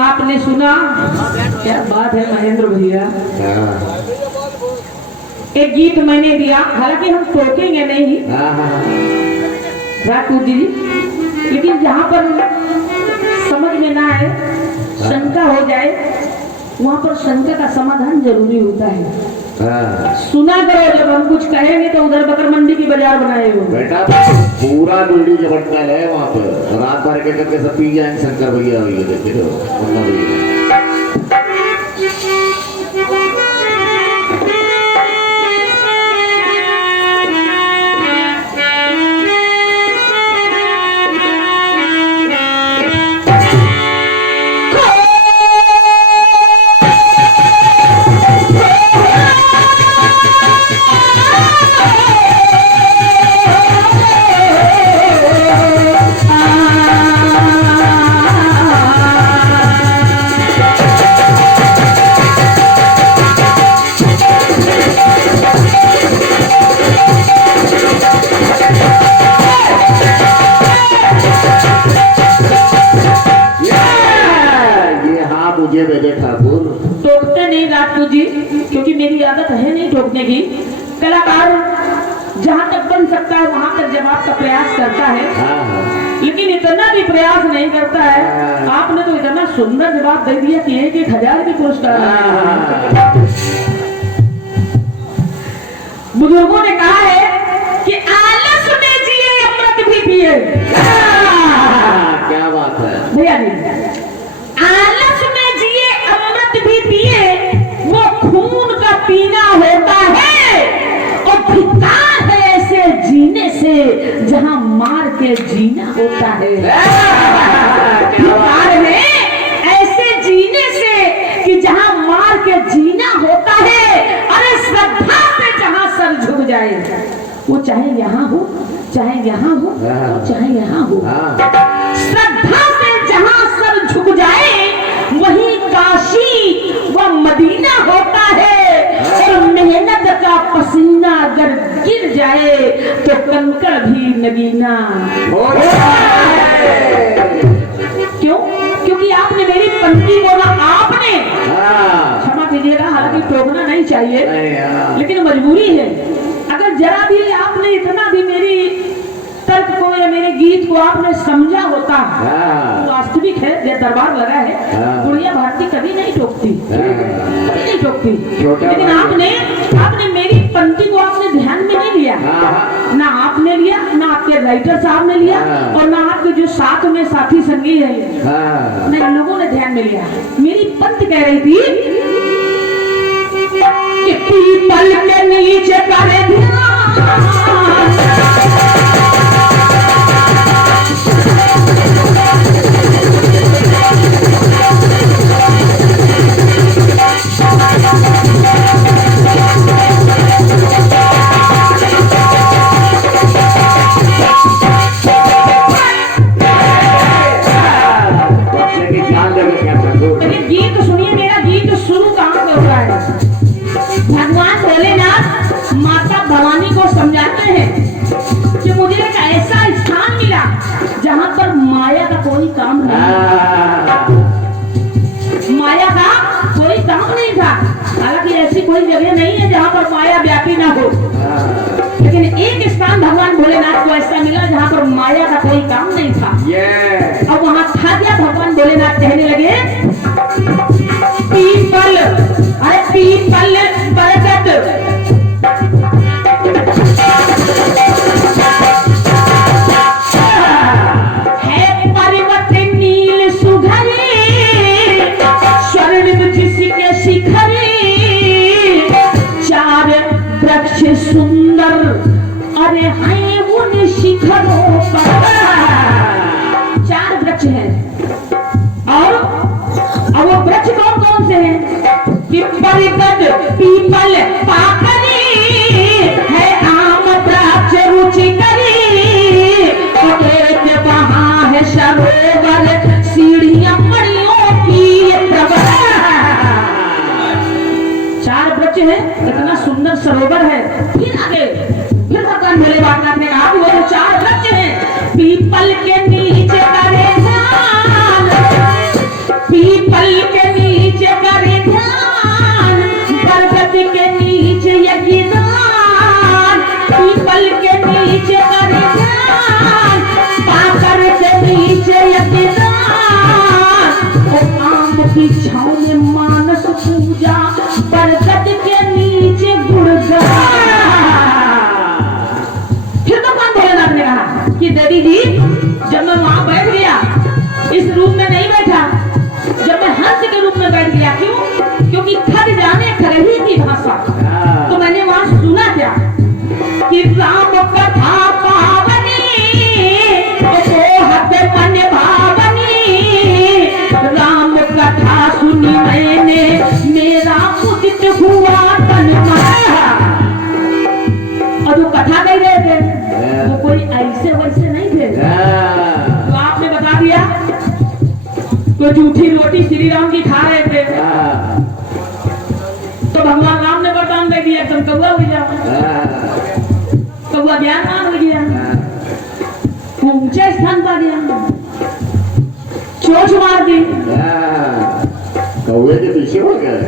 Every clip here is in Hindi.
आपने सुना? क्या बात है महेंद्र भैया। एक गीत मैंने दिया, हालांकि हम टोकेंगे नहीं राठौर जी, लेकिन जहाँ पर समझ में ना आए, शंका हो जाए, वहाँ पर शंका का समाधान जरूरी होता है। सुना करो, जब हम कुछ कहेंगे तो उधर बकर मंडी की बाजार बनाए हो बेटा। पूरा बीड़ी के बंडल है वहाँ पर, रात भर के करके सब पी जाएंगे। शंकर भैया हुई है, देखिए भैया। टोकते नहीं राठौर जी, क्योंकि मेरी आदत है नहीं टोकने की। कलाकार जहाँ तक बन सकता है वहाँ तक जवाब का प्रयास करता है, लेकिन इतना भी प्रयास नहीं करता है। आपने तो इतना सुंदर जवाब दे दिया कि 1,000 के पुरस्कार। बुजुर्गों ने कहा है कि आलस में जिए अमृत भी पिए। क्या बात है भैया जी, आलस में जिए अमृत भी पिए, वो खून का पीना होता है, और धिक्कार है ऐसे जीने से जहां मार के जीना होता है। धिक्कार है ऐसे जीने से कि जहां मार के जीना होता है। अरे श्रद्धा से जहां सर झुक जाए, वो चाहे यहाँ हो, चाहे यहाँ हो, चाहे यहाँ हो, श्रद्धा से जहां सर झुक जाए वही काशी व मदीना होता है। और मेहनत का पसीना अगर गिर जाए तो कंकड़ भी नगीना होता है। क्यों? क्योंकि आपने मेरी पंक्ति बोला, आपने, क्षमा कीजिएगा, हालांकि टोकना नहीं चाहिए, लेकिन मजबूरी है। अगर जरा भी आपने इतना भी मेरी तर्क को या मेरे गीत को आपने समझा होता, तो वास्तविक है, ये दरबार लगा है, गुड़िया भारती कभी नहीं टोकती, कभी नहीं टोकती। लेकिन आपने मेरी पंक्ति को आपने ध्यान में नहीं लिया, ना आपने लिया, ना आपके राइटर साहब ने लिया, और ना आपके जो साथ में साथी संगी है, ना इन लोगों ने ध्यान में लिया। मेरी पंक्ति कह रही थी कि पीपल के नीचे करे ध्यान, गीत सुनिए। मेरा गीत शुरू कहाँ से हो रहा है? भगवान भोलेनाथ माता भवानी को समझाते हैं कि मुझे एक ऐसा स्थान मिला जहाँ पर माया का कोई काम नहीं, माया का कोई काम नहीं था। हालांकि ऐसी कोई जगह नहीं है जहाँ पर माया व्यापी ना हो, लेकिन एक स्थान भगवान भोलेनाथ को ऐसा मिला जहाँ पर माया का कोई काम नहीं था। अब वहाँ था क्या? भगवान भोलेनाथ कहने लगे, पीपल, अरे पीपल बरगद, है पर्वत नील सुघरे, स्वर्णिम जिसके शिखरे, चार वृक्ष सुंदर, अरे हैं उन शिखरों पर। चार वृक्ष हैं, और अब वो वृक्ष कौन कौन से हैं? बरगद, पीपल, पाकरी, है आम वृक्ष रुचिकरी, और एक वहाँ है सरोवर, सीढ़ियां मणियों की प्रभा। चार वृक्ष है, इतना सुंदर सरोवर है। फिर आगे, फिर भगवान भोलेनाथ ने कहा कि वो जो चार वृक्ष हैं, पीपल के नीचे करे ध्यान, पीपल के नीचे करे ध्यान, बरगद के नीचे यज्ञदान, पीपल के नीचे करे ध्यान, पाकर के नीचे यज्ञदान, और आम की छाँव में मानस पूजा, बरगद के नीचे गुणगान। फिर तो कौन भोलेनाथ ने कहा कि देवी जी जब मैं वहां बैठ गया, इस रूप में नहीं बैठा, जब मैं हंस के रूप में बैठ गया, क्यों? क्योंकि खर जाने खरही की भाषा, तो मैंने वहां सुना क्या कि राम कथा पावनी मोहत मन भावनी, राम कथा सुनी मैंने मेरा उदित हुआ तन मन। और जो कथा कह रहे थे वो कोई ऐसे वैसे नहीं थे, तो आपने बता दिया तो झूठी रोटी श्री राम की खा रहे थे, तो भगवान राम ने वरदान दे दिया तुम कौआ हो जाओ, कौआ ज्ञानवान हो गया, वो ऊंचे स्थान पर गया, चोच मार दी, कौए के पीछे हो गए।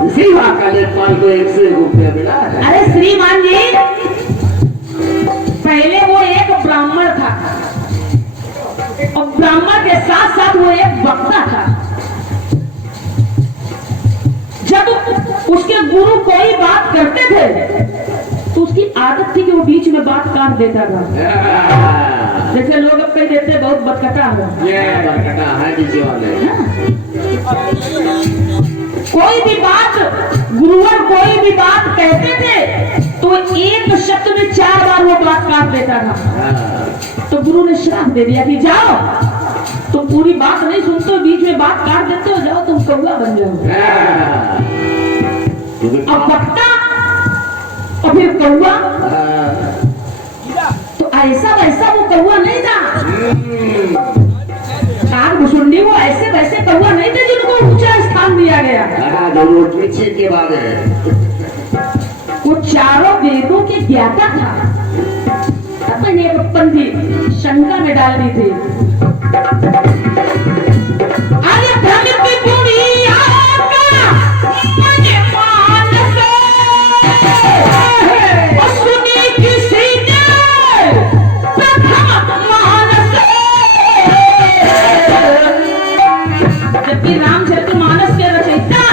इसी बात का लेखपाल को 101 रुपया मिला है। अरे श्रीमान जी, पहले वो एक ब्राह्मण था और ब्राह्मण के साथ साथ वो एक वक्ता था। जब उसके गुरु कोई बात करते थे तो उसकी आदत थी कि वो बीच में बात काट देता था। जैसे लोग अब कह देते बहुत बदकटा हो, बरकटा है नीचे वाले। कोई भी बात गुरुवर कोई भी बात कहते थे तो एक शब्द में 4 बार वो बात काट देता था। तो गुरु ने श्राप दे दिया कि जाओ तुम पूरी बात नहीं सुनते हो, बीच में बात काट देते हो, जाओ तुम कौआ बन जाओ। अब वक्ता और फिर कौआ, तो ऐसा वैसा वो कौआ नहीं था, आग भुसुंडी वो ऐसे वैसे कौआ नहीं थे जिनको ऊंचा स्थान दिया गया। के बाद वो चारों वेदों के ज्ञाता था। अब मैंने एक पंथी शंका में डाल दी थी, अरे धन की दुनिया का मन मानस, सुनी किसी ने प्रथम मानस। जबकि रामचरितमानस के रचयिता,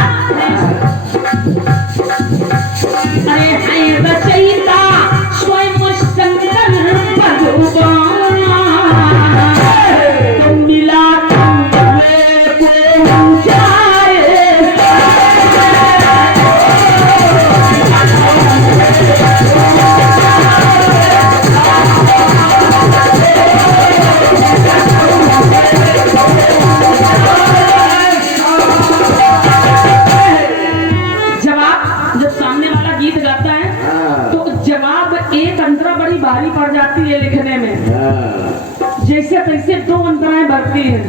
अरे है रचयिता स्वयं शंकर भगवान, तो मिला तुमने को ऊंचाई। जब सामने वाला गीत गाता है तो जवाब एक अंतरा बड़ी भारी पड़ जाती है लिखने में, जैसे तैसे 2 अंतराएं बढ़ती हैं,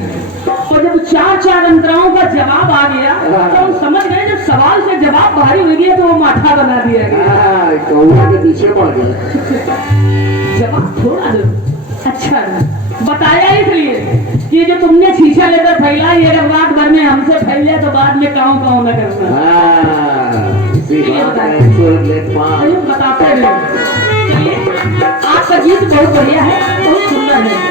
और जब 4 अंतराओं का जवाब आ गया तो हम समझ गए जब सवाल से जवाब भारी हो गया तो वो माथा बना दिया गया। कौआ के पीछे पड़ गया। जवाब थोड़ा दो अच्छा बताया इसलिए कि जो तुमने शीशा लेकर फैला ये अगर रात भर में हमसे फैल जाए तो बाद में काऊ न करना। बताते रहे। चलिए आपका गीत बहुत बढ़िया है, बहुत सुंदर है।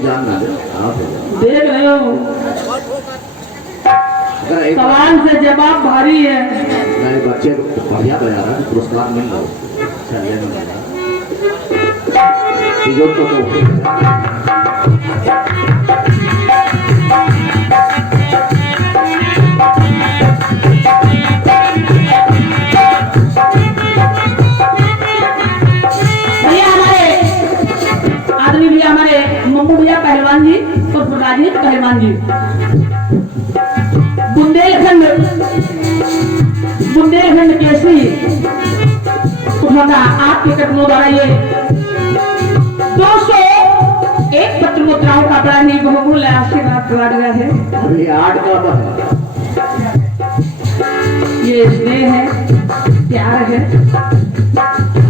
अपनी जान ना दे। आप देख रहे हो अगर एक सवाल से जवाब भारी है। नहीं बच्चे बढ़िया बजा रहा है, पुरस्कार मिल रहा है। चलिए मम्मू भैया पहलवान जी और राजनीत पहलवान जी बुंदेलखंड केसरी आपके कदमों द्वारा ये 201 पत्र मुद्राओं का बड़ा ही बहुमूल्य आशीर्वाद दिया गया है। अभी 8 कब है? ये स्नेह है, प्यार है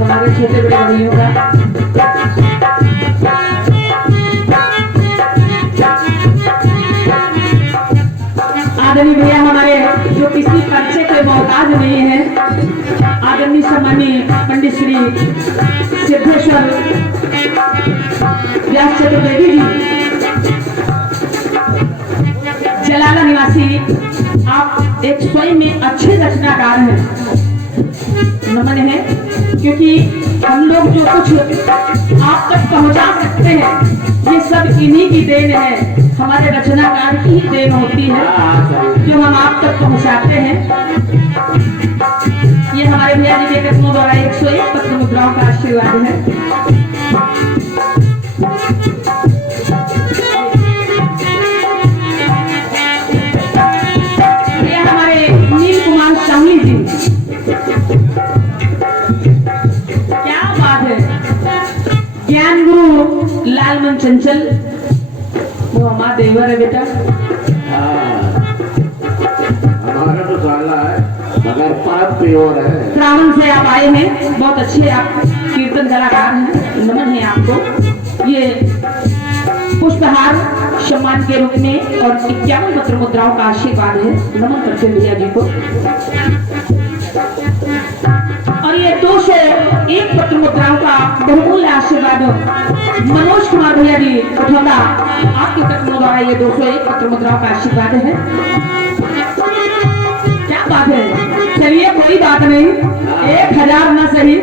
हमारे छोटे बड़े भाइयों का। आदरणीय भैया हमारे जो किसी परिचय के मोहताज नहीं है, आदरणीय सम्मानीय पंडित श्री सिद्धेश्वर व्यास चतुर्वेदी जी, जलाला निवासी, आप एक स्वयं में अच्छे रचनाकार हैं। नमन है, क्योंकि हम लोग जो कुछ आप तक पहुंचा सकते हैं ये सब इन्हीं की देन है, हमारे रचनाकार की ही देन होती है जो हम आप तक पहुंचाते हैं। ये हमारे भैया जी के कदमों द्वारा 101 पत्र मुद्राओं का आशीर्वाद है। ये हमारे नील कुमार शामली जी, क्या बात है। ज्ञान गुरु लालमन चंचल, वो हमारा देवर है बेटा। हमारा तो साला है मगर पाप प्योर है। श्रावण से आप आए हैं, बहुत अच्छे आप कीर्तन कलाकार हैं, नमन है आपको। ये पुष्पहार सम्मान के रूप में और 51 पत्र मुद्राओं का आशीर्वाद है, नमन करते भैया जी को। और ये 201 पत्र मुद्राओं का बहुमूल्य आशीर्वाद मनोज कुमार भैया जी कठौंदा, आपके कदमों द्वारा ये 201 पत्र मुद्राओं का आशीर्वाद है। क्या बात है। चलिए कोई बात नहीं, 1000 न सही।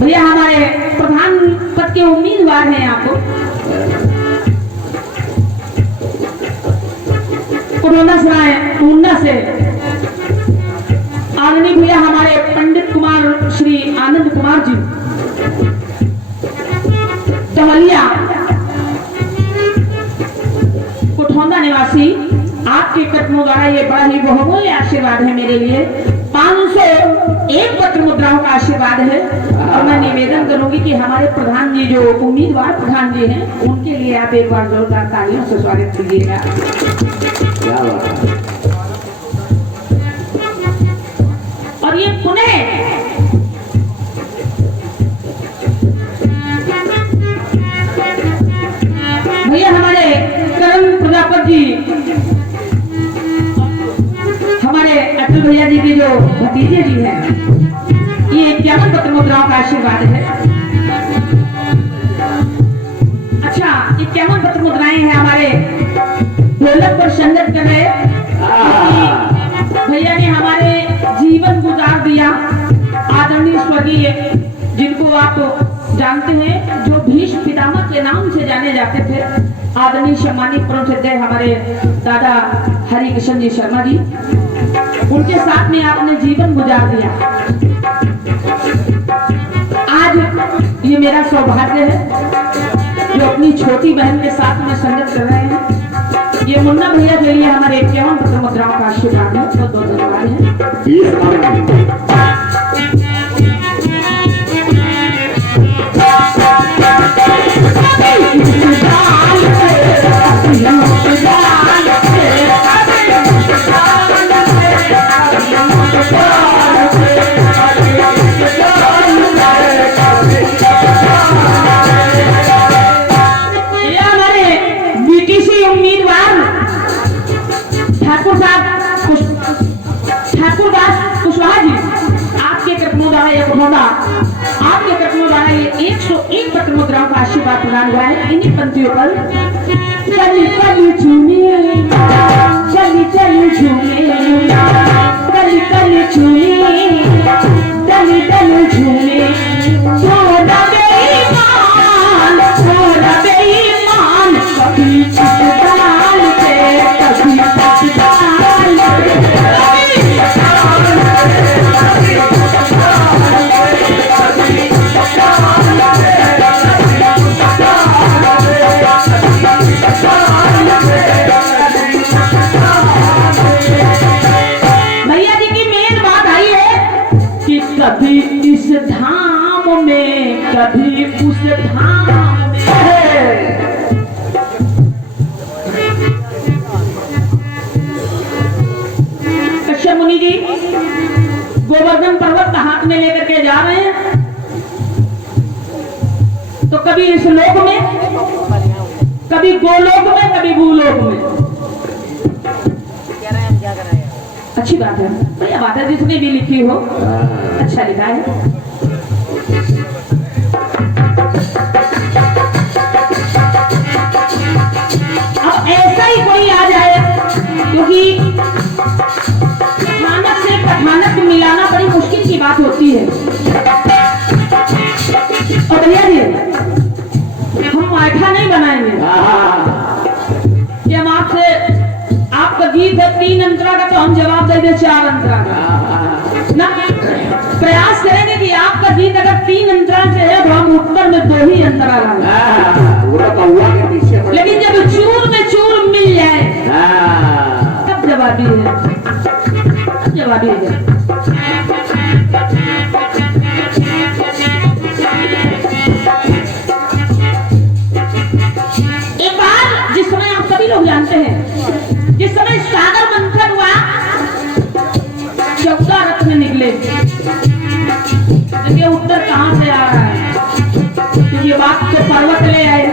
भैया हमारे प्रधान पद के उम्मीदवार हैं आपको कोरोना सराय ऊना से आदरणीय भैया हमारे पंडित कुमार श्री आनंद कुमार जी टहलिया कोठौंदा निवासी, आपके कदमों द्वारा ये बड़ा ही बहुमूल्य आशीर्वाद है मेरे लिए। 501 पत्र मुद्राओं का आशीर्वाद है। और मैं निवेदन करूंगी कि हमारे प्रधान जी जो उम्मीदवार प्रधान जी हैं उनके लिए आप एक बार जोरदार तालियों से स्वागत कीजिएगा। क्या बात है। और ये पुणे भैया हमारे करण प्रजापति जी, हमारे अटल भैया जी के जो भतीजे जी हैं, ये 51 पत्र मुद्राओं का आशीर्वाद है। अच्छा, 51 पत्र मुद्राएं हैं हमारे ढोलक पर संगत कर रहे भैया ने हमारे जीवन गुजार दिया। आदरणीय स्वर्गीय जिनको आप जानते हैं, जो भीष्म पितामह के नाम से जाने जाते थे, आदरणीय सम्मानित परम श्रद्धेय हमारे दादा हरि किशन जी शर्मा जी, उनके साथ में आपने जीवन गुजार दिया। आज ये मेरा सौभाग्य है जो अपनी छोटी बहन के साथ में संगत कर रहे हैं। ये मुन्ना भैया के लिए हमारे 51 पत्र मुद्राओं का आशीर्वाद है, बहुत बहुत धन्यवाद है। ठाकुर दास कुशवाहा जी, आपके कदमों द्वारा यह आपके कदमों द्वारा ये 101 पत्र मुद्राओं का आशीर्वाद प्रदान हुआ है। इन्हीं पंक्तियों पर चली चली झूमे, चली चली झूमे, चली चली झूमे, चली चली झूमे, थोड़ा बेईमान, थोड़ा बेईमान, कभी डाल पे, कभी डाल भैया जी की मेन बात आई है कि कभी इस धाम में, कभी उस धाम में। कश्यप मुनि जी गोवर्धन पर्वत हाथ में लेकर के जा रहे हैं, तो कभी इस लोक में, कभी गोलोक में, कभी भूलोक में। अच्छी बात है भैया, बात है जिसने भी लिखी हो अच्छा लिखा है। अब ऐसा ही कोई आ जाए, क्योंकि कथानक से कथानक को मिलाना बड़ी मुश्किल की बात होती है। और भैया जी हम आठा नहीं बनाएंगे कि हम आपसे, आपका गीत है 3 अंतरा का, तो हम जवाब दे दें 4 अंतरा का ना। प्रयास करेंगे कि आपका गीत अगर 3 अंतरा से है तो हम उत्तर में 2 ही अंतरा लाएंगे। लेकिन जब चूर में चूर मिल जाए तब जवाबी है, तब जवाबी है। एक बार जिस समय आप सभी लोग जानते हैं, जिस समय सागर मंथन हुआ 14 रत्न निकले। देखिए उत्तर कहां से आ रहा है, क्योंकि बात तो पर्वत ले आए।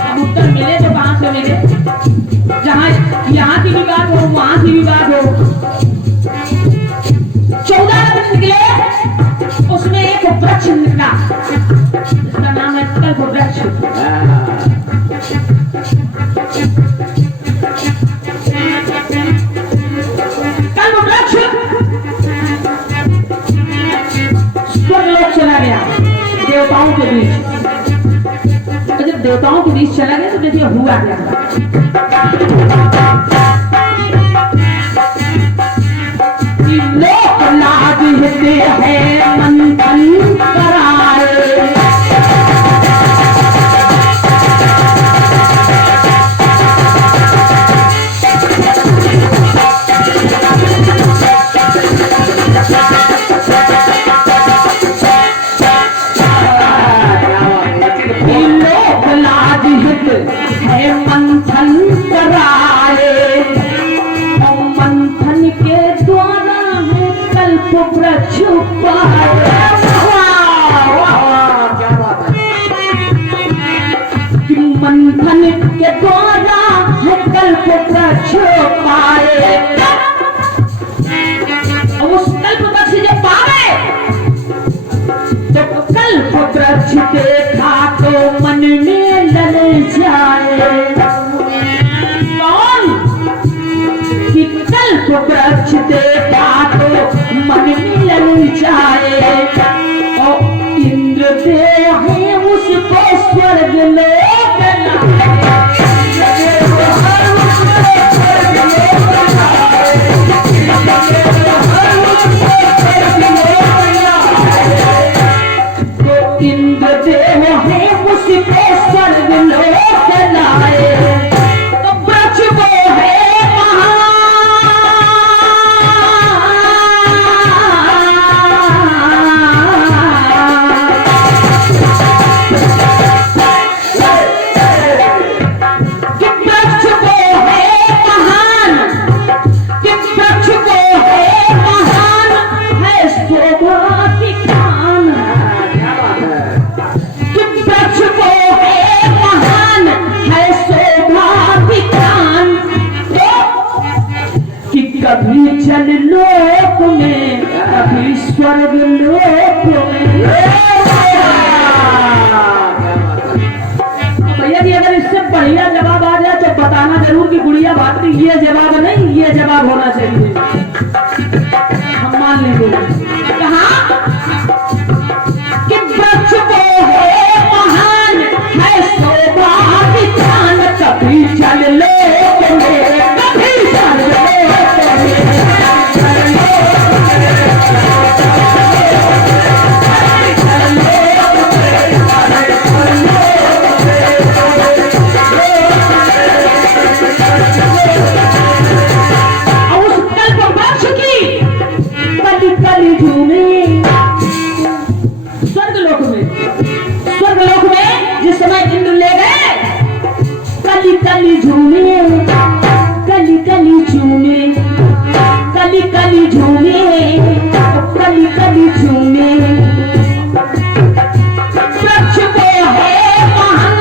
अब उत्तर मिले तो कहां से मिले, जहां यहाँ की भी बात हो, वहां की भी बात हो। 14 रत्न निकले, उसमें एक वृक्ष निकला, इसका नाम है कल्प वृक्ष। कल्प वृक्ष स्वर्गलोक चला गया, देवताओं के बीच। तो जब देवताओं के बीच चला गया तो देखिए हुआ क्या। लोक लाज हिते है मंथन कराए, लोक लाज हित है मंथन कराए, मंथन के द्वारा है कल्प वृक्ष पाए। मंथन के द्वारा है कल्प वृक्ष पाए। उस कल्प वृक्ष जब पाए तो कल्प वृक्ष देखा तो मन में लल जाए। कौन कि कल्प वृक्ष देखा तो मन में लल जाए। और इंद्रदेव है उसको स्वर्ग लोक इंद्रदेव है उसको स्वर्ग लोक लाए। तो वृक्ष को है कभी जल लोक में, कभी स्वर्ग लोक में। बढ़िया जवाब आ जाए तो बताना जरूर कि गुड़िया भाभी ये जवाब नहीं, ये जवाब होना चाहिए, हम मान लेंगे। कहा कि वृक्ष वो है महान है शोभा विज्ञान, कभी चल लो कभी चल लो कली झूमे, कली कली झूमे, कली कली झूमे, कली कली झूमे, वृक्ष वो है महान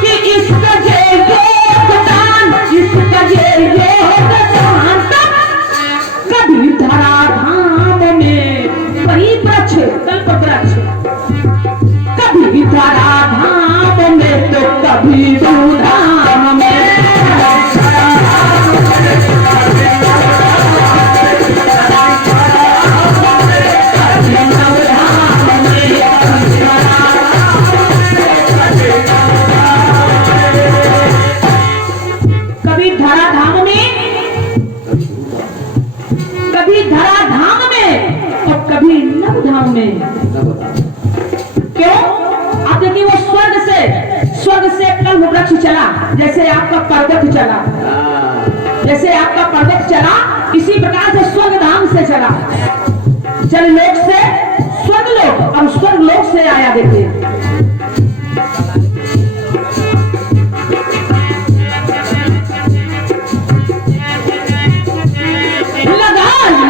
कि इसका ये योगदान, इसका ये योगदान कभी धराधाम में, वही वृक्ष कल्प वृक्ष, कभी धराधाम में तो कभी धूधाम में, कभी धराधाम में, कभी धराधाम में और कभी नवधाम में। क्यों? आप देखिए वो स्वर्ग से कल्प वृक्ष चला, जैसे आपका पर्वत चला, जैसे आपका पर्वत चला, इसी प्रकार से स्वर्ग धाम से चला, जल लोक से स्वर्ग लोक, और स्वर्ग लोक से आया। देखिए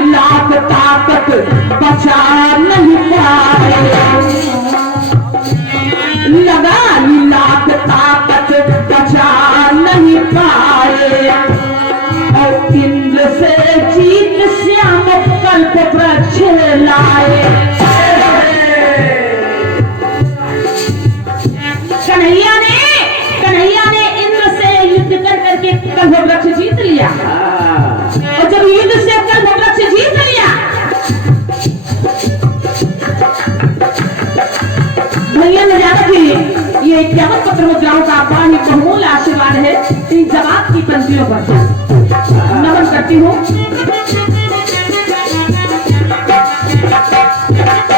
लाख ताकत बचा नहीं पाए, लगा लाख ताकत बचा नहीं पाए, और इंद्र से जीत श्याम कल्प वृक्ष लाए। कन्हैया ने इंद्र से युद्ध कर करके कल्प वृक्ष जीत लिया, और जब युद्ध से कल्प वृक्ष जीत लिया, भैया ने जाना थी ये 51 पत्र मुद्राओं का बड़ा ही बहुमूल्य आशीर्वाद है। इन जवाब की पंक्तियों पर नमन करती हूँ।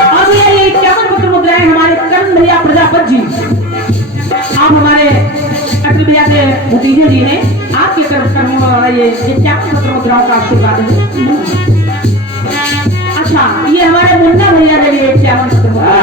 अब ये 51 पत्र मुद्राएं हमारे करण भैया प्रजापति जी, आप हमारे अखिल भैया के भतीजे जी ने आपके कर्मों वाला ये 51 पत्र मुद्राओं का आशीर्वाद है। अच्छा, ये हमारे मुन्ना भैया ने भी 51 पत्र मुद्रा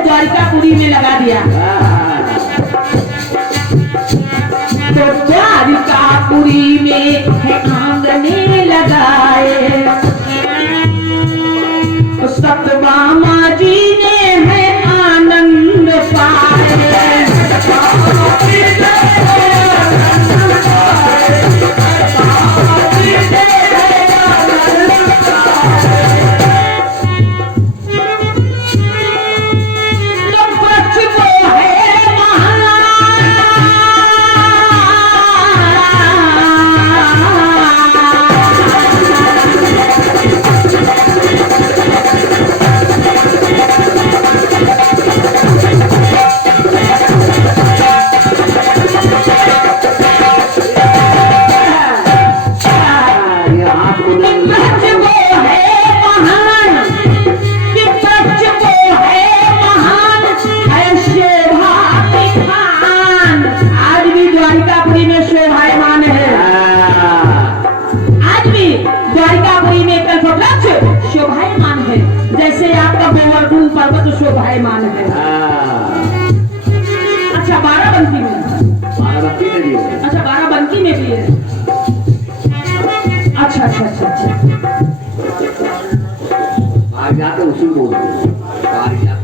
द्वारिकापुरी में लगा दिया। तो द्वारिकापुरी में है आंगने लगाए, तो सत्यभामा जी ने है आनंद पाए। जैसे आपका गोवर्धन पर्वत शोभायमान है। अच्छा, बाराबंकी में, बाराबंकी में भी है। अच्छा बाराबंकी में भी है। अच्छा अच्छा अच्छा अच्छा। पारिजात तो उसी को बोलते हैं, पारिजात।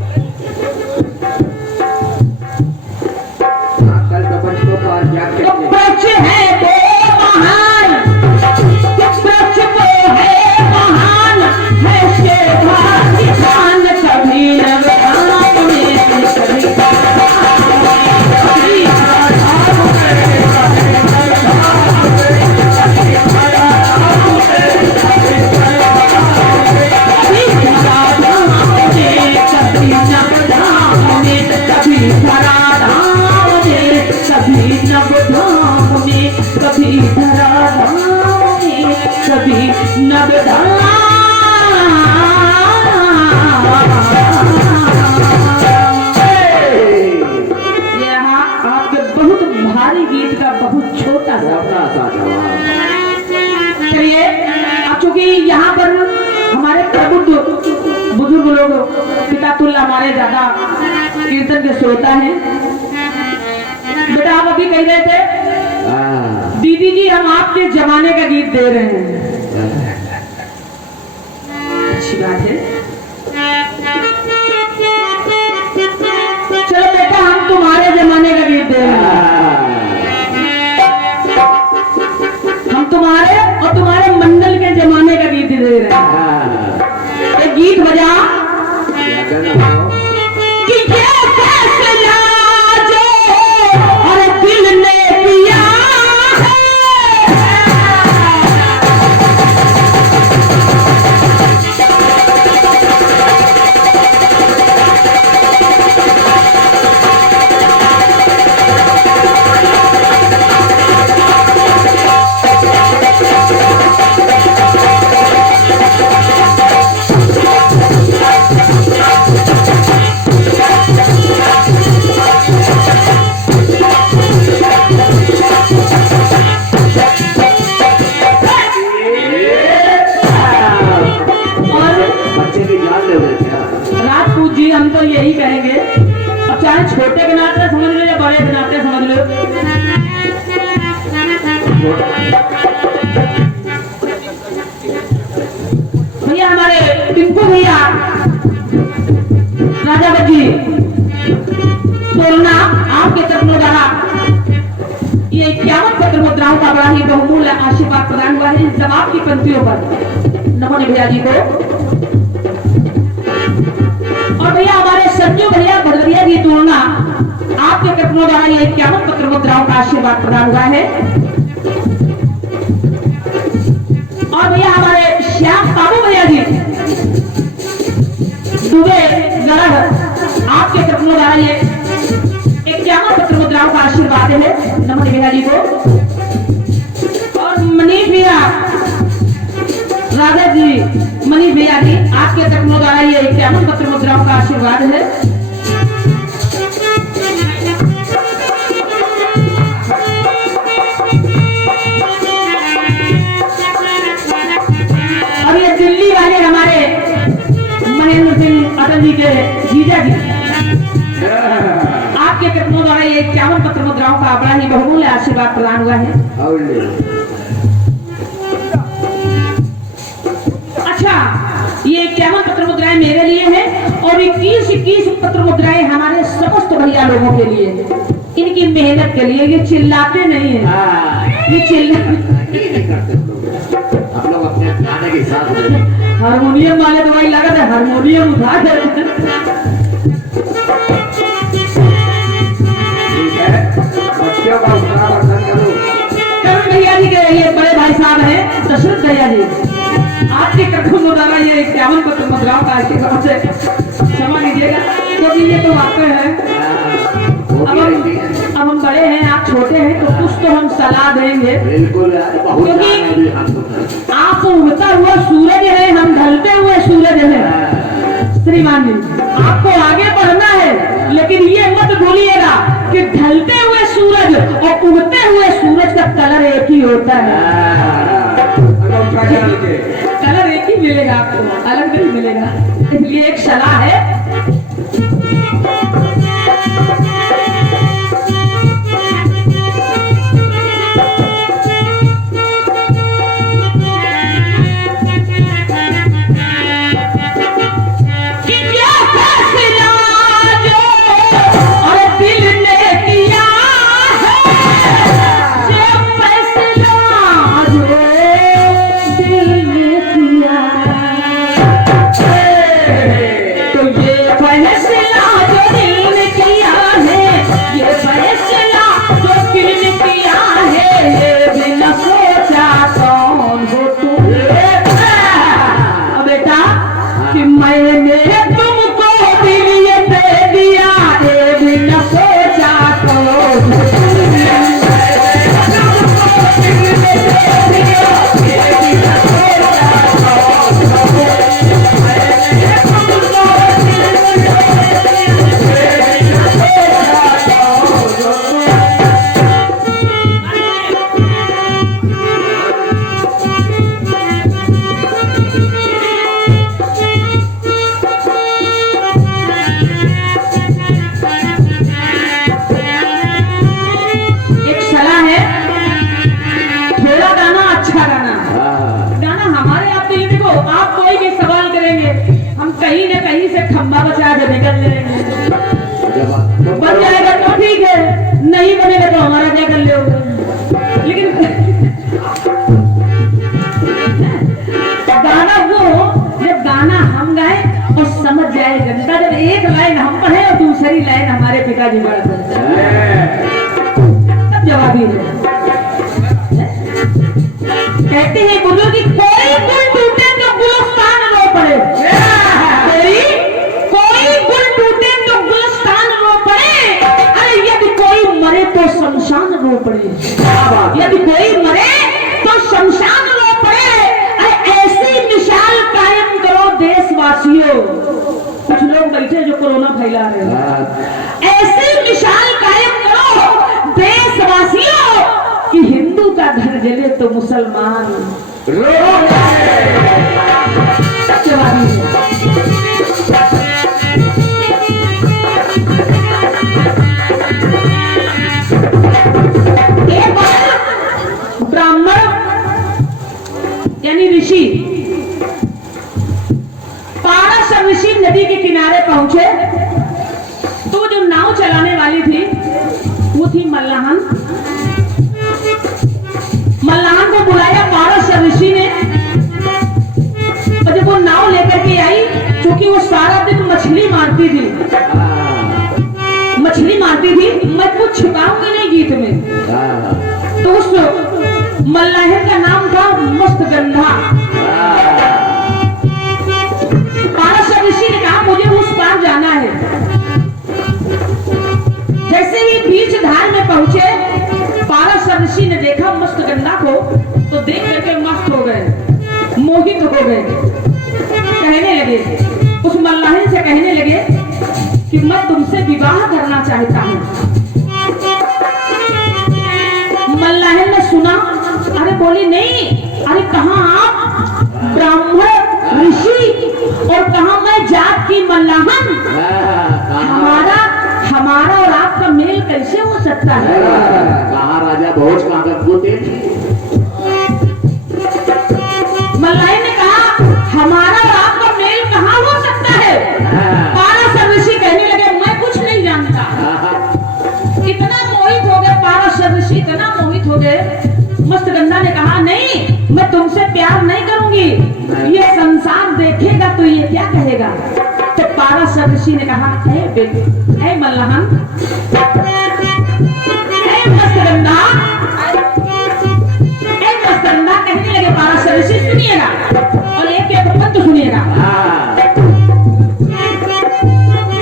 आजकल प्रपंच को पारिजात तो कहते हैं। वृक्ष है वो महान, तो वृक्ष वो है महान, है शोभा किसान कभी न बहाने कभी कभी धराधाम में, कभी नवधाम। यहाँ आपके बहुत भारी गीत का बहुत छोटा सा चलिए। अब चूंकि यहाँ पर हमारे प्रबुद्ध बुजुर्ग लोग पितातुल्ला हमारे ज्यादा कीर्तन के श्रोता हैं। बेटा आप अभी कह रहे थे दीदी जी हम आपके जमाने का गीत दे रहे हैं। अच्छी बात है। चलो बेटा हम तुम्हारे जमाने का गीत दे रहे हैं। हम तुम्हारे और तुम्हारे मंडल के जमाने का गीत दे रहे हैं। एक गीत बजा कि ये फैसला जो हर दिल ने किया हम तो यही कहेंगे, अब चाहे छोटे के नाते समझ लो या बड़े के नाते समझ लो। भैया हमारे टिंकू भैया राजा बजी तोरना आपके तरफ द्वारा ये 51 पत्र मुद्राओं का बड़ा ही बहुमूल्य आशीर्वाद प्रदान हुआ है। जवाब की पंक्तियों पर नमन भैया जी को। और भैया हमारे संजू भैया भदरिया जी तोड़ना आपके कथनों द्वारा ये 51 पत्र मुद्राओं का आशीर्वाद प्रदान हुआ है। और भैया हमारे श्याम बाबू भैया जी दुबे गढ़ आपके कथनों द्वारा ये 51 पत्र मुद्राओं का आशीर्वाद है। नमन भैया जी को। और मनीष भैया राजा जी मनीष भैया जी आपके कथनों द्वारा ये 51 पत्र मुद्राओं का आशीर्वाद है। और ये दिल्ली वाले हमारे महेंद्र सिंह अटल जी के जीजा जी आपके कथनों द्वारा ये 51 पत्र मुद्राओं का बड़ा ही बहुमूल्य आशीर्वाद प्रदान हुआ है। ये 51 पत्र मुद्राएं मेरे लिए हैं और 21 पत्र मुद्राएं हमारे समस्त भैया लोगों के लिए हैं। इनकी मेहनत के लिए। ये चिल्लाते नहीं है, ये आप लोग अपने गाने के हिसाब से। हारमोनियम वाले तो भाई लगा था हारमोनियम उठा कर। बच्चों का उत्साह करो। करण भैया जी के ये बड़े भाई साहब हैं दशरथ भैया जी आपके कथनों द्वारा ये 51 पत्र मुद्राओं का आशीर्वाद से क्षमा कीजिएगा क्योंकि ये तो बातें हैं। अब हम बड़े हैं आप छोटे हैं तो कुछ तो हम सलाह देंगे। बिल्कुल क्योंकि आप उगता हुआ सूरज है हम ढलते हुए सूरज है। श्रीमान जी आपको आगे बढ़ना है लेकिन ये मत भूलिएगा कि ढलते हुए सूरज और उगते हुए सूरज का कलर एक ही होता है। कलर एक ही नहीं मिलेगा आपको, अलग नहीं मिलेगा। इसलिए एक सलाह है, कहीं न कहीं से खंबा बचा के निकल लेंगे। बन जाएगा तो ठीक है, नहीं बनेगा तो हमारा क्या कर लोगे। लेकिन गाना वो, जब गाना हम गाए और समझ जाए जनता, जब एक लाइन हम पढ़े और दूसरी लाइन हमारे पिताजी पढ़ तब जवाबी है। कहते हैं बुजुर्ग की कोई गुण टूटे तो गुलस्तान रो पड़े, कोई गुण टूटे तो गुलस्तान रो पड़े, अरे यदि कोई मरे तो शमशान रो पड़े, यदि कोई मरे तो शमशान रो पड़े। अरे ऐसी मिसाल कायम करो देशवासियों। कुछ लोग बैठे जो कोरोना फैला रहे हैं, ऐसी मिसाल कायम करो देशवासियों कि हिंदू का घर जले तो मुसलमान रो सत्यवादी है। एक बार ब्राह्मण यानी ऋषि पारस ऋषि नदी के किनारे पहुंचे तो जो नाव चलाने वाली थी वो थी मल्लाहन। मल्लाहन को बुलाया पारस ऋषि ने, और जब वो नाव लेकर के आई, क्योंकि वो सारा दिन मछली मारती थी, मैं कुछ छिपाऊंगी नहीं गीत में, तो उस मल्लाहन का नाम था मस्तगंधा। पारस ऋषि ने कहा मुझे उस पार जाना है। जैसे ही बीच धार में पहुंचे, पारस ऋषि ने देखा मस्तगंधा को, तो देख करके मस्त हो गए, मोहित हो गए। कहने लगे, उस मल्लाहन से कहने लगे कि मैं तुमसे विवाह करना चाहता हूँ। मल्लाहन ने सुना, अरे बोली नहीं, अरे कहाँ आप ब्राह्मण ऋषि और कहाँ मैं जात की मल्लाहन, हमारा और आपका मेल कैसे हो सकता है। कहाँ राजा भोज कहाँ गंगोत्री। मल्लाहन ने कहा हमारा और आपका मेल कहाँ हो सकता है। पारस ऋषि कहने लगे मैं कुछ नहीं जानता। इतना मोहित हो गए पारस ऋषि, इतना मोहित हो गए। मस्तगंधा ने कहा नहीं, मैं तुमसे प्यार नहीं करूंगी, ये संसार देखेगा तो ये क्या कहेगा। तो पारस ऋषि ने कहा हे मल्लाहन, मस्तगंधा कहने लगे पारस ऋषि सुनिएगा, और एक एक पंत सुनिएगा।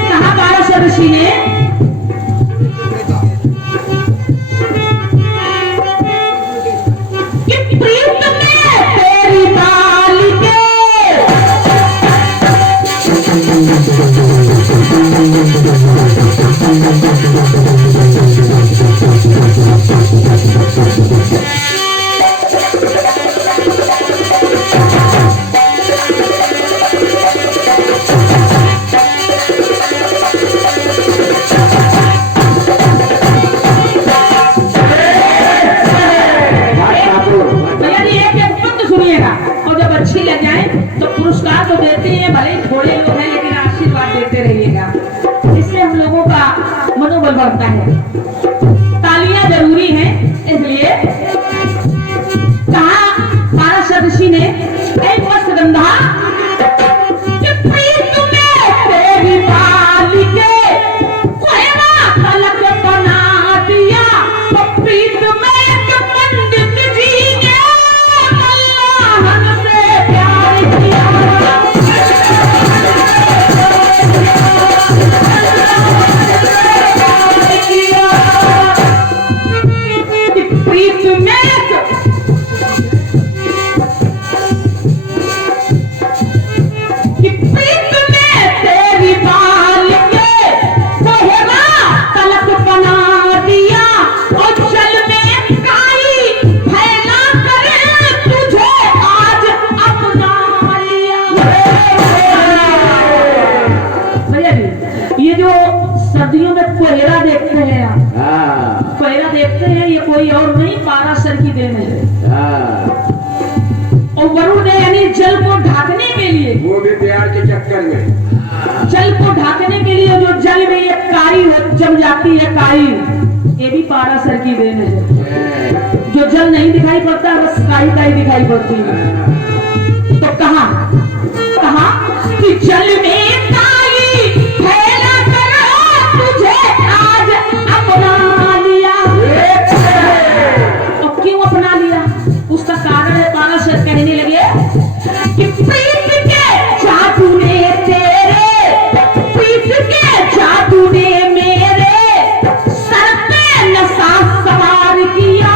कहा पारस ऋषि ने कि प्रीत में तेरी ताल के तो देते हैं, भले ही थोड़े लोग हैं लेकिन आशीर्वाद देते रहिएगा, इससे हम लोगों का मनोबल बढ़ता है। तालियां जरूरी हैं, इसलिए कहा पाराशर ऋषि ने एक मस्तगंधा कि प्रीत में तेरी बालिके कोहरा तलक बना दिया, तो प्रीत में एक पंडित जी ने अल्लाह से प्यार किया। प्रीत में सर्दियों में कोहरा देखते हैं आप, कोहरा देखते हैं, ये कोई और नहीं पाराशर की देन है। और वरुण ने यानी जल को ढाकने के लिए, वो भी प्यार के चक्कर में, जल को ढाकने के लिए जो जल में ये काई जम जाती है, काई, ये भी पाराशर की देन है। जो जल नहीं दिखाई पड़ता बस काई काई दिखाई पड़ती है। तो कहा कि जल में काई फैला तुझे आज अपना लिया। और क्यों अपना लिया, उसका कारण है पाराशर कहने लगे कि प्रीत के जादू ने तेरे, प्रीत के जादू ने मेरे सर पे नशा सवार किया।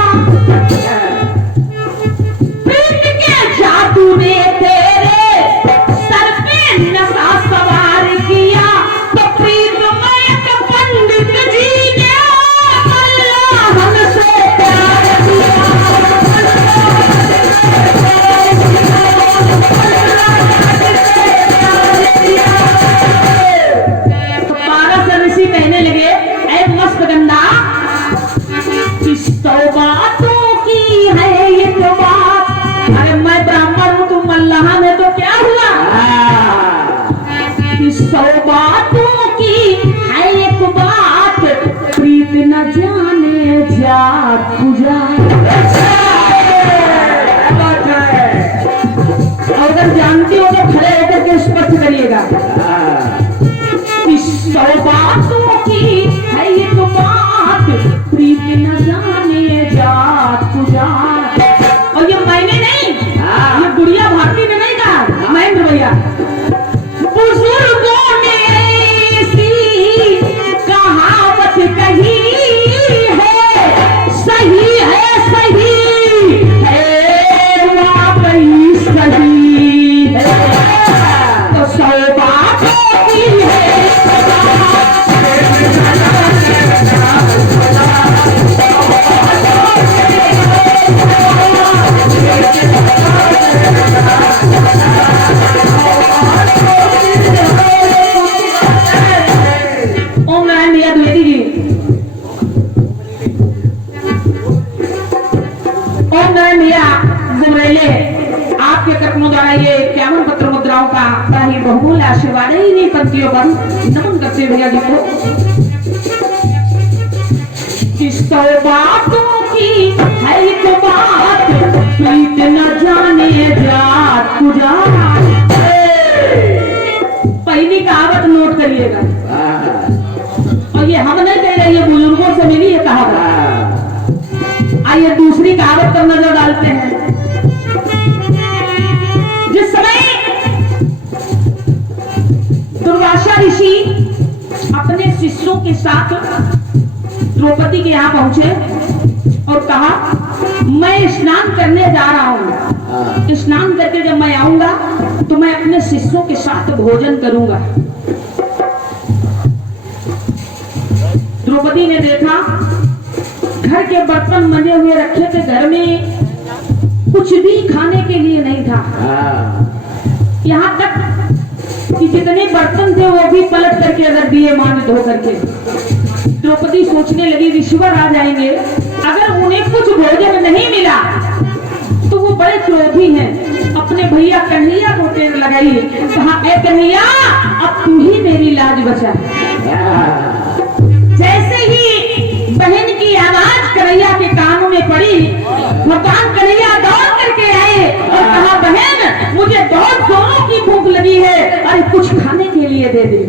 प्रीत के जादू ने तेरे सर पे नशा सवार किया, तो प्रीत पंडित जी ने अल्लाह से प्यार किया। तो पाराशर ऋषि कहने लगे ऐ मस्तगंधा, इस तो बातों की है ये तो बात, अरे मैं ब्राह्मण हूं तुम मल्लाह में तो क्या हुआ, इस तो बातों की है एक बात, प्रीत न जाने जात पूजा। अगर जानती हो तो खड़े होकर के स्पष्ट करिएगा। इस सौ बातों की है एक बात, प्रीत न जाने जात पूजा। और ये मैंने नहीं, ये गुड़िया भारती ने नहीं कहा, महेंद्र भैया, बुजुर्गों ने ऐसी कहावत कही है, सही है वाकई सही है। तो सौ बातों की है आपके कर्मों द्वारा ये 51 पत्र मुद्राओं का बड़ा ही बहुमूल्य आशीर्वाद है। इन्हीं पंक्तियों पर नमन करते भैया जी को। किस सौ बातों की है एक बात, प्रीत न जाने जात पूजा। पहली कहावत नोट करिएगा, और ये हम नहीं कह रहे, ये बुजुर्गों से मिली ये कहावत। आइए दूसरी कहावत पर नजर डालते हैं। जिस समय दुर्वासा ऋषि अपने शिष्यों के साथ द्रौपदी के यहाँ पहुंचे और कहा मैं स्नान करने जा रहा हूँ, स्नान करके जब मैं आऊंगा तो मैं अपने शिष्यों के साथ भोजन करूंगा। द्रौपदी ने देखा घर के बर्तन मंजे हुए रखे थे, घर में कुछ भी खाने के लिए नहीं था। यहाँ तक कि जितने बर्तन थे वो भी पलट करके अगर दिए मान धो करके। द्रौपदी सोचने लगी ऋषिवर आ जाएंगे, अगर उन्हें कुछ भोजन नहीं मिला तो वो बड़े क्रोधी हैं, अपने भैया कन्हैया को टेर लगाई, कहा ए कन्हैया अब तू ही मेरी लाज बचा। जैसे ही बहन की आवाज कन्हैया के कानों में पड़ी, भगवान कन्हैया दौड़ करके आए और कहा बहन मुझे दोनों की भूख लगी है, अरे कुछ खाने के लिए दे दे।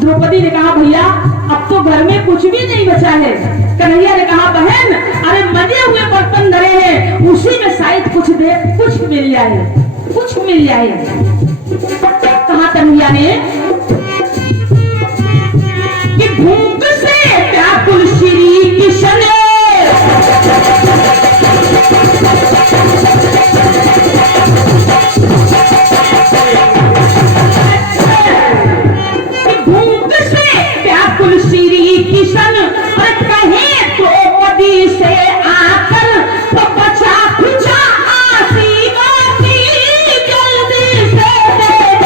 द्रौपदी ने कहा भैया अब तो घर में कुछ भी नहीं बचा है। कन्हैया ने कहा बहन अरे मजे हुए बर्तन धरे हैं, उसी में शायद कुछ मिल जाए, कुछ मिल जाए। कहा कन्हैया ने कि भूख से व्याकुल श्री किशन से आकर तो बचा खुचा आसीनों की जल्दी से दे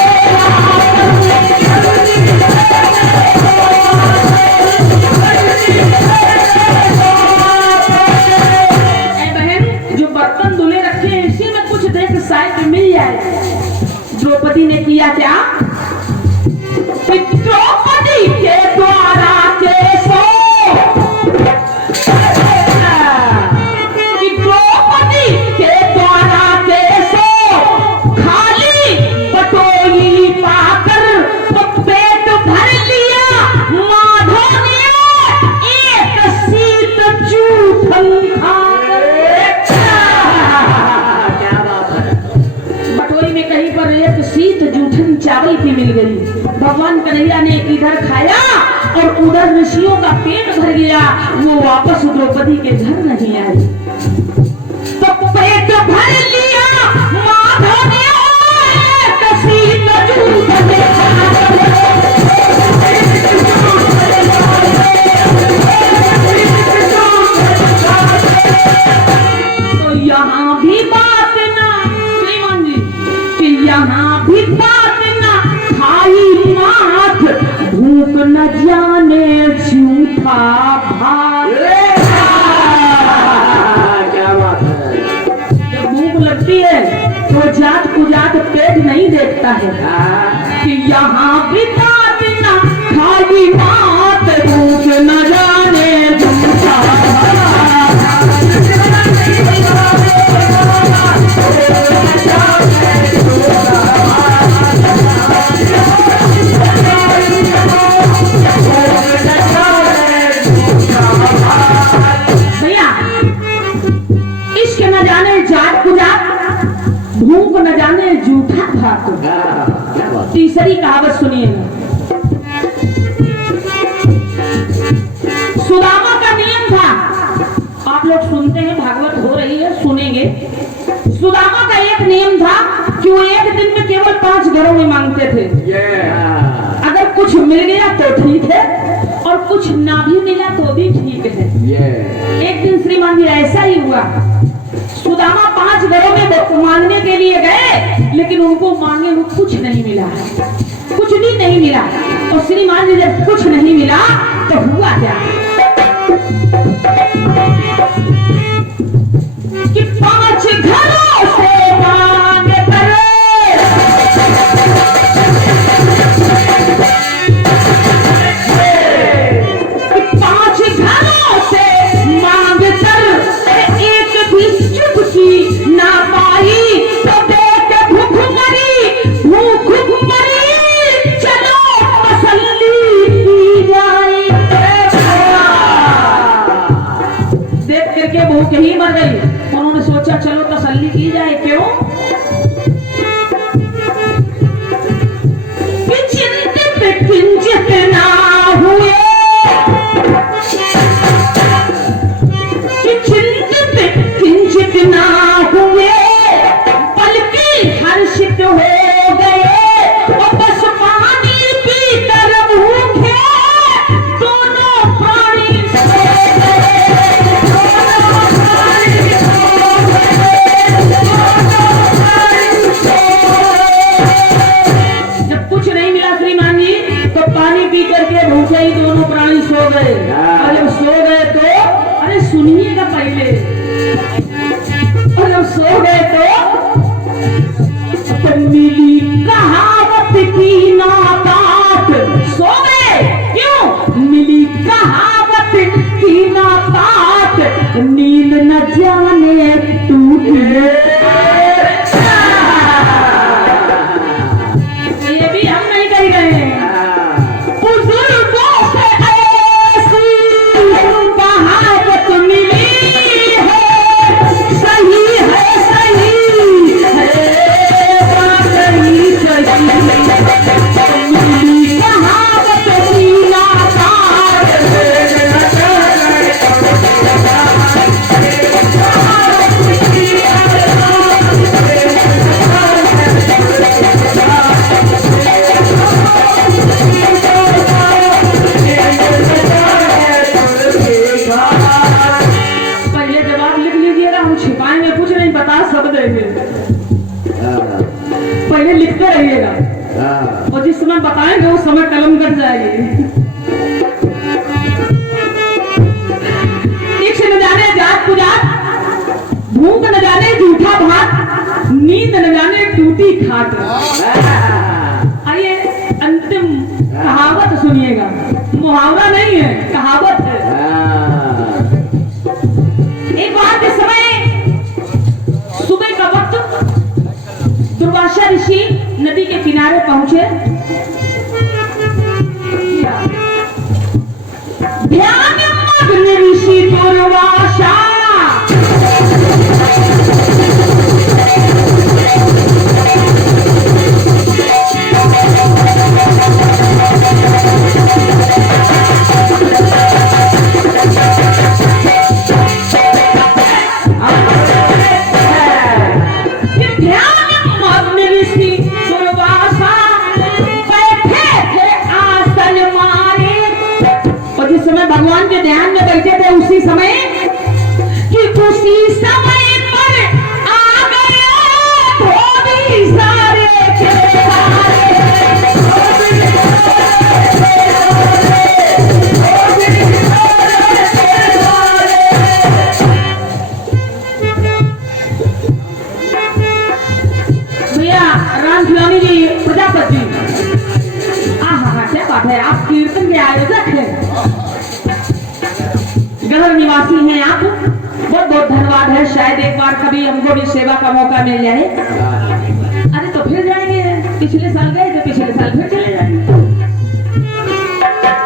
बहन जो बर्तन धुले रखे हैं इसी में कुछ देख शायद मिल जाए। द्रौपदी ने किया क्या, द्रौपदी के द्वारा केशो चावल की मिल गई। भगवान कन्हैया ने इधर खाया और उधर ऋषियों का पेट भर गया, वो वापस द्रौपदी के घर नहीं आई। तो पेट भर लिया माधव ने तो यहाँ भी बात ना श्रीमान जी कि यहाँ भी बात माथ भूख न जाने झूठा भाग। क्या बात है, जब भूख लगती है तो जात कुजात पेट नहीं देखता है कि यहाँ भी बात ना खाली माथ भूख न जाने झूठा भूख न जाने झूठा भाग। तीसरी कहावत सुनिए, सुदामा का नियम था, आप लोग सुनते हैं भागवत हो रही है सुनेंगे। सुदामा का एक नियम था कि वो एक दिन में केवल 5 घरों में मांगते थे। अगर कुछ मिल गया तो ठीक है और कुछ ना भी मिला तो भी ठीक है। एक दिन श्रीमान जी ऐसा ही हुआ, सुदामा 5 घरों में मांगने के लिए गए लेकिन उनको मांगे हुए कुछ नहीं मिला, कुछ भी नहीं मिला। और श्रीमान जी जब कुछ नहीं मिला तो हुआ क्या कि 5 घरों से मांग करे 5 घरों से मांग कर एक भी चुटकी ना पाई तो देख भूख मरी चलो तसल्ली की जाए। देख करके भूख ही मर गई, उन्होंने सोचा चलो तसल्ली की जाए। क्यों चिंतित किंचित ना हुए, किंचित ना हुए बल्कि हर्षित हो गए और बस पानी पीकर भूखे दोनों प्राणी सो गए। जब कुछ नहीं मिला श्रीमान जी तो पानी पी करके भूखे ही दोनों प्राणी सो गए। और जब सो गए तो अरे सुनिएगा पहले, नींद न जाने टूटी। ये भी हम नहीं कह रहे हैं। बुजुर्गों से ऐसी कहावत मिली है, सही है सही है वाकई सही। मिली कहावत मीना पार पहले जवाब लिख लीजिएगा, हम छिपाएंगे कुछ नहीं, बता सब देंगे। पहले लिखते रहिएगा और जिस समय बताएंगे उस समय कलम कट जाएगी। इश्क न जाने जात पुजात, भूख न जाने जूठा भात, नींद न जाने टूटी खाट। आइए अंतिम कहावत सुनिएगा, मुहावरा नहीं है, कहावत है। एक बार के समय सुबह का वक्त दुर्वासा ऋषि नदी के किनारे पहुंचे। ध्यान मग्न ऋषि दुर्वासा भगवान के ध्यान में बैठे थे उसी समय कि उसी समय पर आ गया धोबी सारे के सारे। भैया राम खिलौनी जी प्रजापति, आहा क्या बात है, आप कीर्तन के आयोजक हैं, गहर निवासी हैं आप, बहुत बहुत धन्यवाद है। शायद एक बार कभी हमको भी सेवा का मौका मिल जाए। अरे तो फिर जाएंगे, पिछले साल गए तो पिछले साल फिर चले जाएंगे।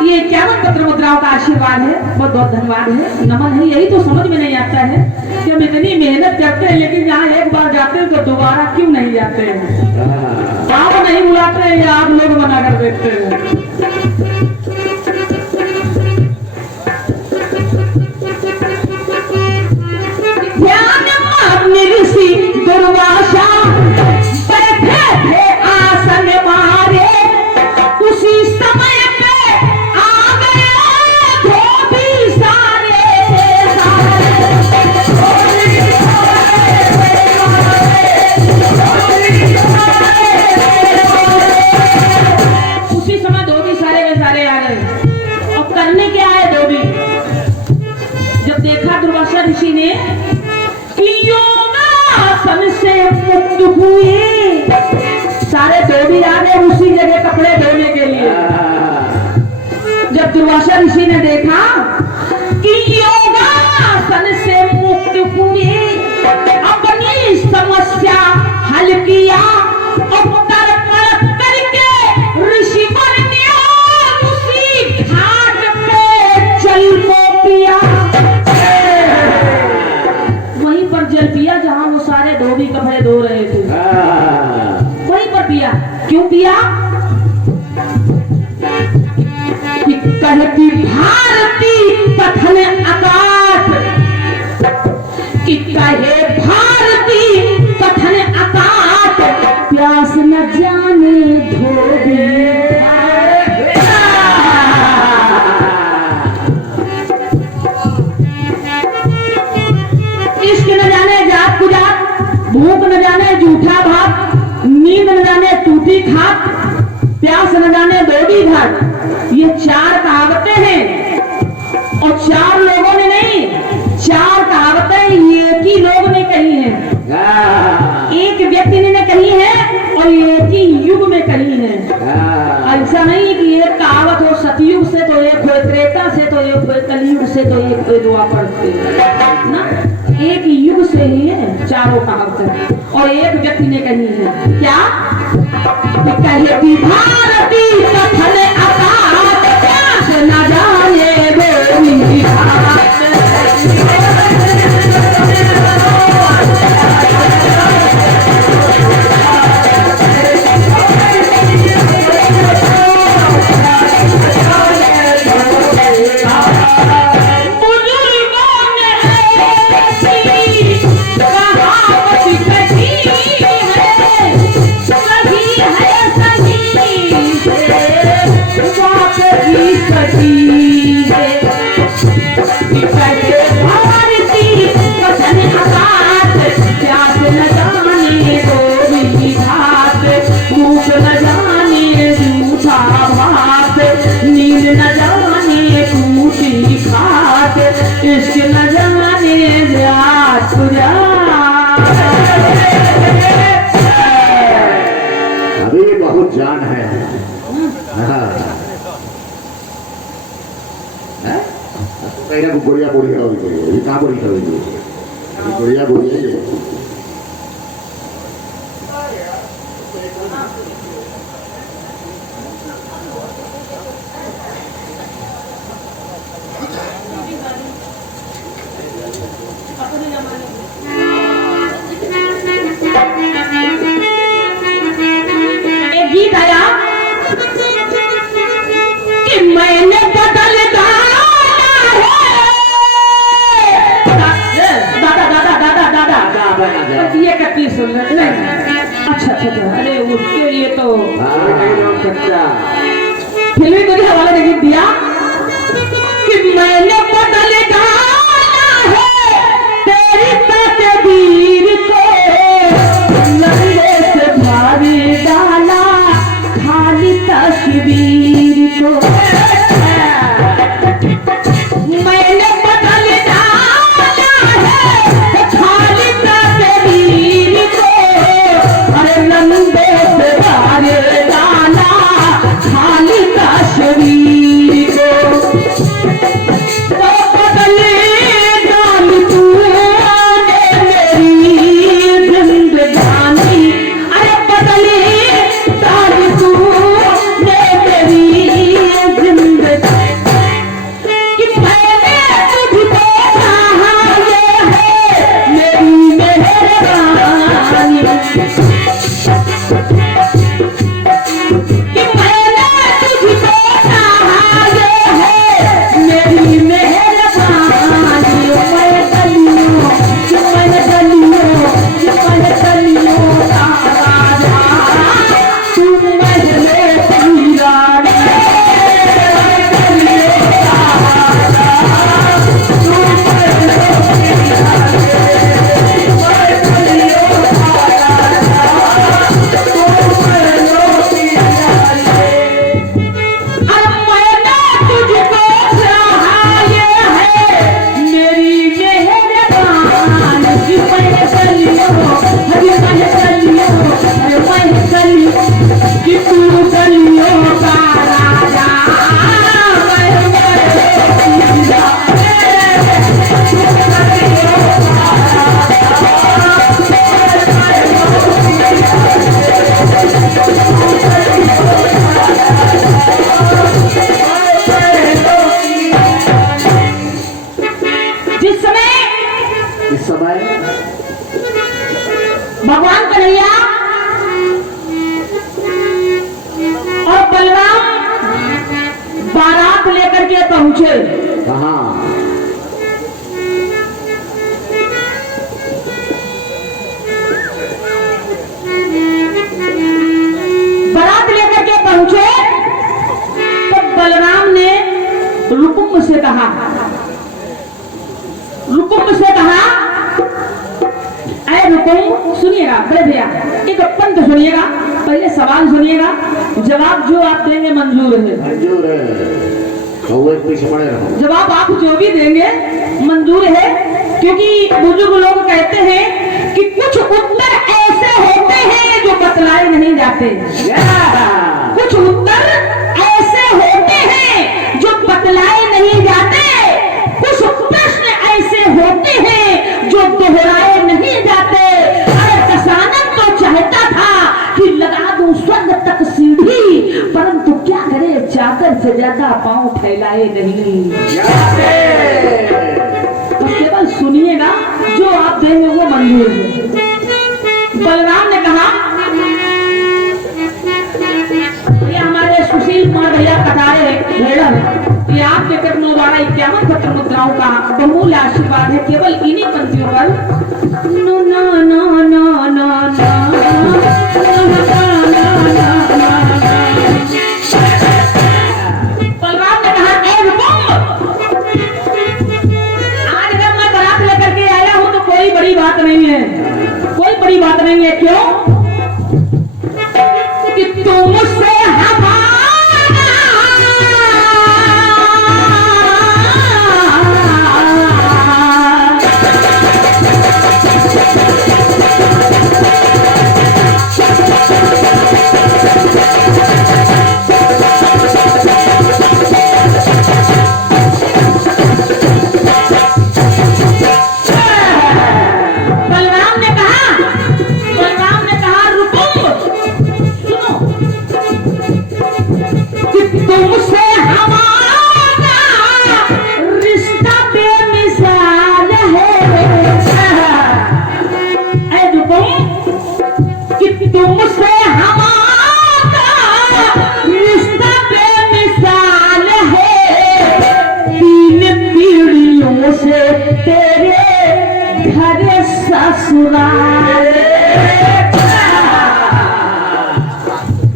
ये 51 पत्र मुद्राओं का आशीर्वाद है, बहुत बहुत धन्यवाद है, नमन है। यही तो समझ में नहीं आता है कि हम इतनी मेहनत करते हैं लेकिन यहाँ एक बार जाते हैं तो दोबारा क्यों नहीं जाते हैं। आप नहीं बुलाते हैं या आप लोग मना कर देते हैं। ऋषि दुर्वासा बैठे थे आसन मारे, उसी समय पे आ गया धोबी सारे के सारे। उसी समय धोबी सारे के सारे आ गए। और करने क्या आए धोबी? जब देखा दुर्वासा ऋषि ने आसन से मुक्त हुए, सारे धोबी आ गए उसी जगह कपड़े धोने के लिए। जब दुर्वासा ऋषि ने देखा कि योगासन से मुक्त हुए, अपनी समस्या हल किया और तर्पण करके ऋषि बन गया, उसी घाट पे जल को पिया। वहीं पर जल पिया जहां वो सारे धोबी कपड़े धो रहे थे, वहीं पर पिया। क्यों पिया? कि कहती भारती कथन आकाश, कि कहे भारती कथन आकाश, प्यास न जाने धोबी। भूख न जाने जूठा भात, नींद न जाने टूटी खाट, प्यास न जाने धोबी घाट। ये 4 कहावतें हैं और 4 लोगों ने नहीं, 4 कहावतें एक ही लोग ने कही हैं, एक व्यक्ति ने कही है और एक ही युग में कही है। ऐसा नहीं कि एक कहावत हो सतयुग से तो एक हो त्रेता से तो एक हो कलयुग से तो एक हो द्वापर से। नहीं है, चारों कहावतें। और एक व्यक्ति ने कही है क्या कि कहती भारती कथन आकाश प्यास न जाने गोरी घाट। इश्क न जाने जात अभी बहुत जान है। हाँ। हैं? कहीं ना गुड़िया बुढ़िया हो गई, अभी कहाँ बुढ़ी हो गई, अभी गुड़िया बुढ़िया ही है। एक गीत आया कि मैंने बदल डाला है। दादा दादा दादा दादा ये कत्ती सुन ले। नहीं अच्छा अच्छा अच्छा, अरे उसके लिए तो फिल्मी दुनिया वाले ने गीत दिया कि मैंने बदल डाला है तेरी तकदीर को, लंबे से भारी डाला खाली तस्वीर को। मैंने बदल डाला है खाली तस्वीर को, अरे लंबे से भारी डाला खाली तस्वीर को। तो बदले डाल तूने मेरी जिंदगानी, अरे बदले डाल तूने मेरी जिंदगानी, कि मैंने तुझको चाहा ये है मेरी मेहरबानी, कि मैंने तुझको चाहा ये है मेरी मेहरबानी। मैं गलियों कि मैं गलियों कि मैं गलियों का राजा, तुम महले की रानी। मैं गलियों का राजा, तुम महलों की रानी। मैं गलियों का राजा, तुम महलों की रानी। अब मैंने तुझको चाहा ये है मेरी मेहरबानी, कि मैं गलियों अरे मैं गलियों अरे मैं गलियों, कि तू गलियों का राजा। मैं गलियों की रानी, तू गलियों का जिस समय इस समय भगवान कन्हैया और बलराम बारात लेकर के पहुंचे, कहाँ? बारात लेकर के पहुंचे तो बलराम ने रुकुम से कहा, रुकुम से कहा, अरे रुकुम सुनिएगा बड़े भैया, एक पंथ सुनिएगा, पहले सवाल सुनिएगा, जवाब जो आप देंगे मंजूर है। मंजूर है, कौवे के पीछे पड़े रहो। जवाब आप जो भी देंगे मंजूर है, क्योंकि बुजुर्ग लोग कहते हैं कि कुछ उत्तर ऐसे होते हैं जो बतलाए नहीं जाते। कुछ उत्तर ऐसे होते हैं जो बतलाए नहीं जाते, कुछ प्रश्न ऐसे होते हैं जो दोहराए नहीं ऊपर से ज्यादा पांव फैलाए नहीं। तो केवल सुनिएगा, जो आप देंगे वो मंजूर है। बलराम ने कहा, ये हमारे सुशील कुमार भैया कटारे भेड़र, ये आपके कर्मों द्वारा 51 पत्र मुद्राओं का बहुमूल्य आशीर्वाद है। केवल इन्हीं पंक्तियों पर no no no no no Balram ने कहा, ए रुकुम, आज अगर मैं बारात लेकर के आया हूं तो कोई बड़ी बात नहीं है, कोई बड़ी बात नहीं है। क्यों कि तुम मुझसे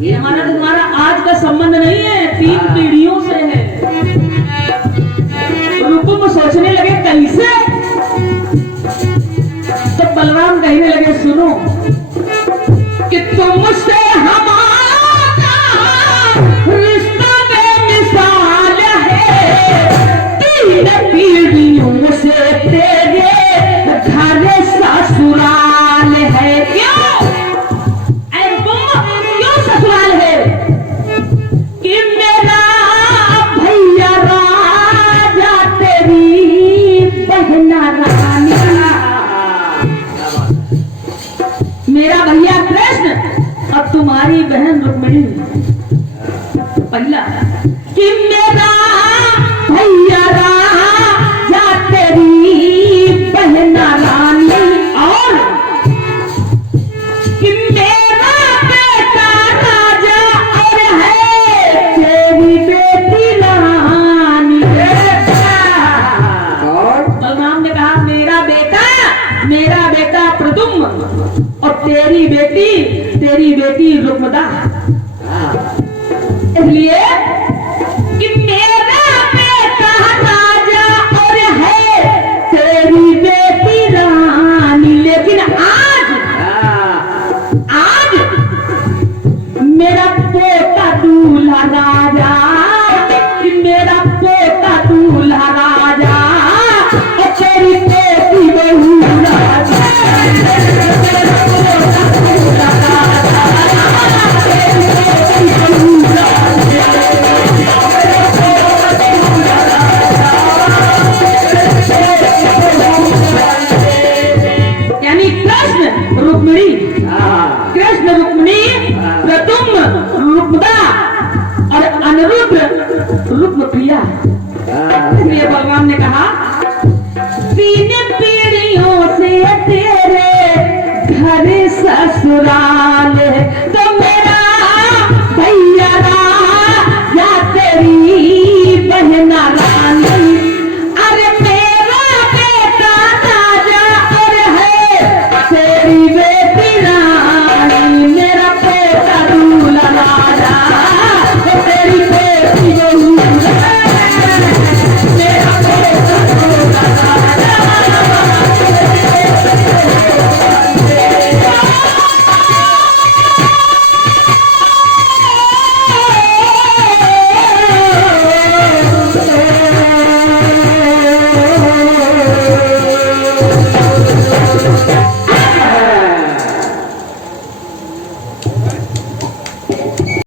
ये हमारा तुम्हारा आज का संबंध नहीं है, 3 पीढ़ियों से है। रुकुम सोचने लगे कैसे, तो बलराम कहने लगे, सुनो कि तुमसे हमारा रिश्ता बेमिसाल है, 3 पीढ़ियों से तेरे घर ससुराल है। क्यों क्यों ससुराल है? कि मेरा भैया राजा, तेरी बहना रानी, मेरा भैया कृष्ण और तुम्हारी बहन रुक्मिणी। पहला कि मेरा भैया राजा, तेरी बहना रानी, और कि मेरा बेटा राजा और है तेरी बेटी रानी। बलराम ने कहा, मेरा बेटा प्रदुम्न और तेरी बेटी रुक्मदा। इसलिए कि मेरा बेटा राजा और है तेरी बेटी रानी, लेकिन आज मेरा पोता दूल्हा राजा, कि मेरा पोता दूल्हा राजा और तेरी बेटी बहू राजा। यानी कृष्ण रुक्मिणी, प्रदुम्न रुक्मदा और अनिरुद्ध रुक्मप्रिया। इसलिए बलराम ने कहा, 3 पीढ़ियों से तेरे घर ससुराल